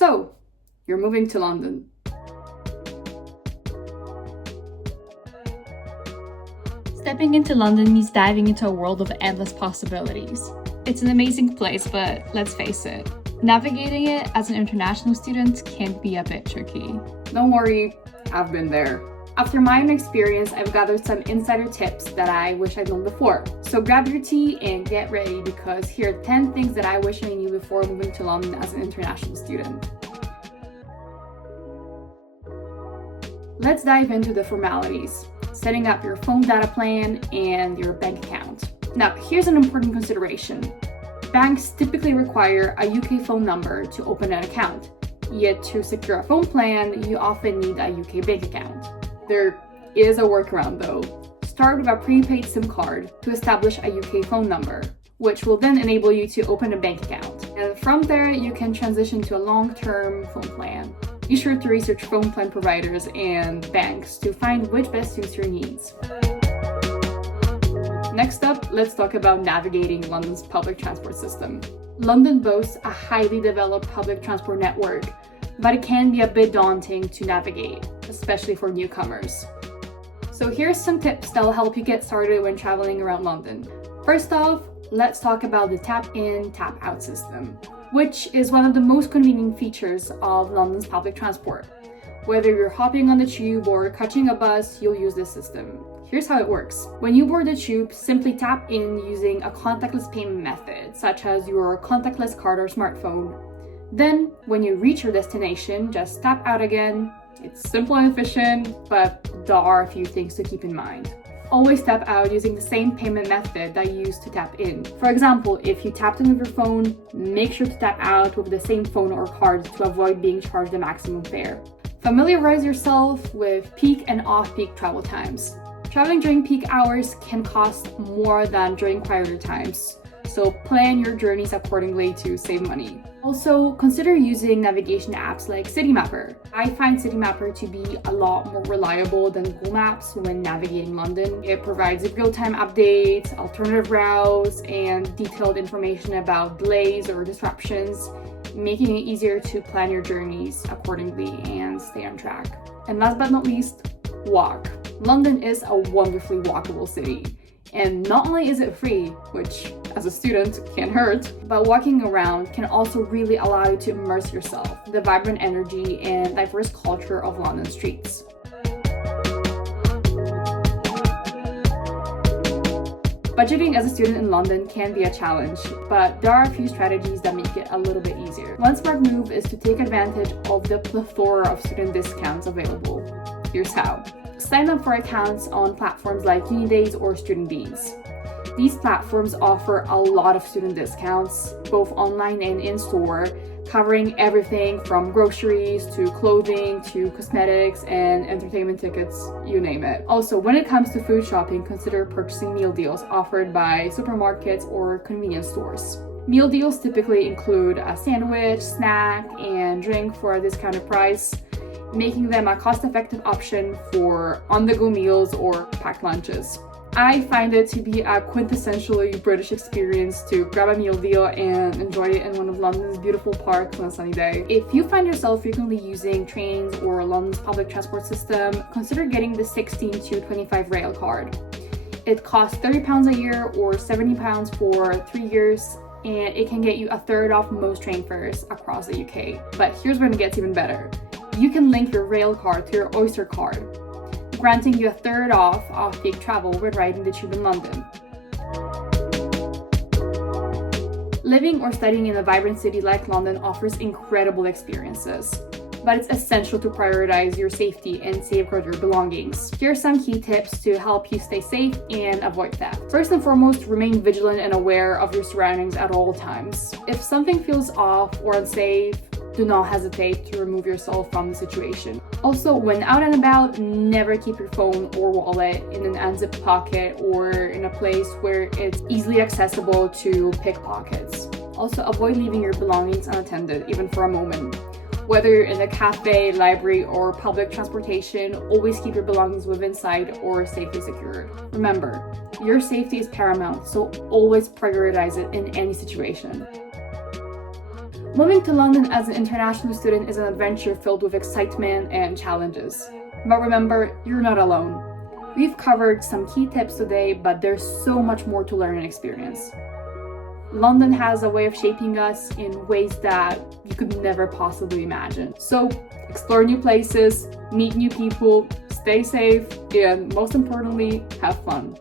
So, you're moving to London. Stepping into London means diving into a world of endless possibilities. It's an amazing place, but let's face it, navigating it as an international student can be a bit tricky. Don't worry, I've been there. After my own experience, I've gathered some insider tips that I wish I'd known before. So grab your tea and get ready, because here are 10 things that I wish I knew before moving to London as an international student. Let's dive into the formalities. Setting up your phone data plan and your bank account. Now, here's an important consideration. Banks typically require a UK phone number to open an account, yet to secure a phone plan, you often need a UK bank account. There is a workaround though. Start with a prepaid SIM card to establish a UK phone number, which will then enable you to open a bank account. And from there, you can transition to a long-term phone plan. Be sure to research phone plan providers and banks to find which best suits your needs. Next up, let's talk about navigating London's public transport system. London boasts a highly developed public transport network, but it can be a bit daunting to navigate, especially for newcomers. So here's some tips that will help you get started when traveling around London. First off, let's talk about the tap-in, tap-out system, which is one of the most convenient features of London's public transport. Whether you're hopping on the tube or catching a bus, you'll use this system. Here's how it works. When you board the tube, simply tap in using a contactless payment method, such as your contactless card or smartphone. Then, when you reach your destination, just tap out again. It's simple and efficient, but there are a few things to keep in mind. Always tap out using the same payment method that you used to tap in. For example, if you tapped in with your phone, make sure to tap out with the same phone or card to avoid being charged the maximum fare. Familiarize yourself with peak and off-peak travel times. Traveling during peak hours can cost more than during quieter times, so plan your journeys accordingly to save money. Also, consider using navigation apps like Citymapper. I find Citymapper to be a lot more reliable than Google Maps when navigating London. It provides real-time updates, alternative routes, and detailed information about delays or disruptions, making it easier to plan your journeys accordingly and stay on track. And last but not least, walk. London is a wonderfully walkable city. And not only is it free, which as a student can't hurt, but walking around can also really allow you to immerse yourself in the vibrant energy and diverse culture of London streets. Budgeting as a student in London can be a challenge, but there are a few strategies that make it a little bit easier. One smart move is to take advantage of the plethora of student discounts available. Here's how. Sign up for accounts on platforms like Unidays or Student Beans. These platforms offer a lot of student discounts, both online and in-store, covering everything from groceries to clothing to cosmetics and entertainment tickets, you name it. Also, when it comes to food shopping, consider purchasing meal deals offered by supermarkets or convenience stores. Meal deals typically include a sandwich, snack, and drink for a discounted price, making them a cost-effective option for on-the-go meals or packed lunches. I find it to be a quintessentially British experience to grab a meal deal and enjoy it in one of London's beautiful parks on a sunny day. If you find yourself frequently using trains or London's public transport system, consider getting the 16 to 25 rail card. It costs £30 a year or £70 for 3 years, and it can get you a third off most train fares across the UK. But here's when it gets even better. You can link your rail card to your Oyster card, granting you a third off off-peak travel when riding the tube in London. Living or studying in a vibrant city like London offers incredible experiences, but it's essential to prioritize your safety and safeguard your belongings. Here are some key tips to help you stay safe and avoid theft. First and foremost, remain vigilant and aware of your surroundings at all times. If something feels off or unsafe, do not hesitate to remove yourself from the situation. Also, when out and about, never keep your phone or wallet in an unzipped pocket or in a place where it's easily accessible to pickpockets. Also, avoid leaving your belongings unattended, even for a moment. Whether you're in a cafe, library, or public transportation, always keep your belongings within sight or safely secured. Remember, your safety is paramount, so always prioritize it in any situation. Moving to London as an international student is an adventure filled with excitement and challenges. But remember, you're not alone. We've covered some key tips today, but there's so much more to learn and experience. London has a way of shaping us in ways that you could never possibly imagine. So explore new places, meet new people, stay safe, and most importantly, have fun.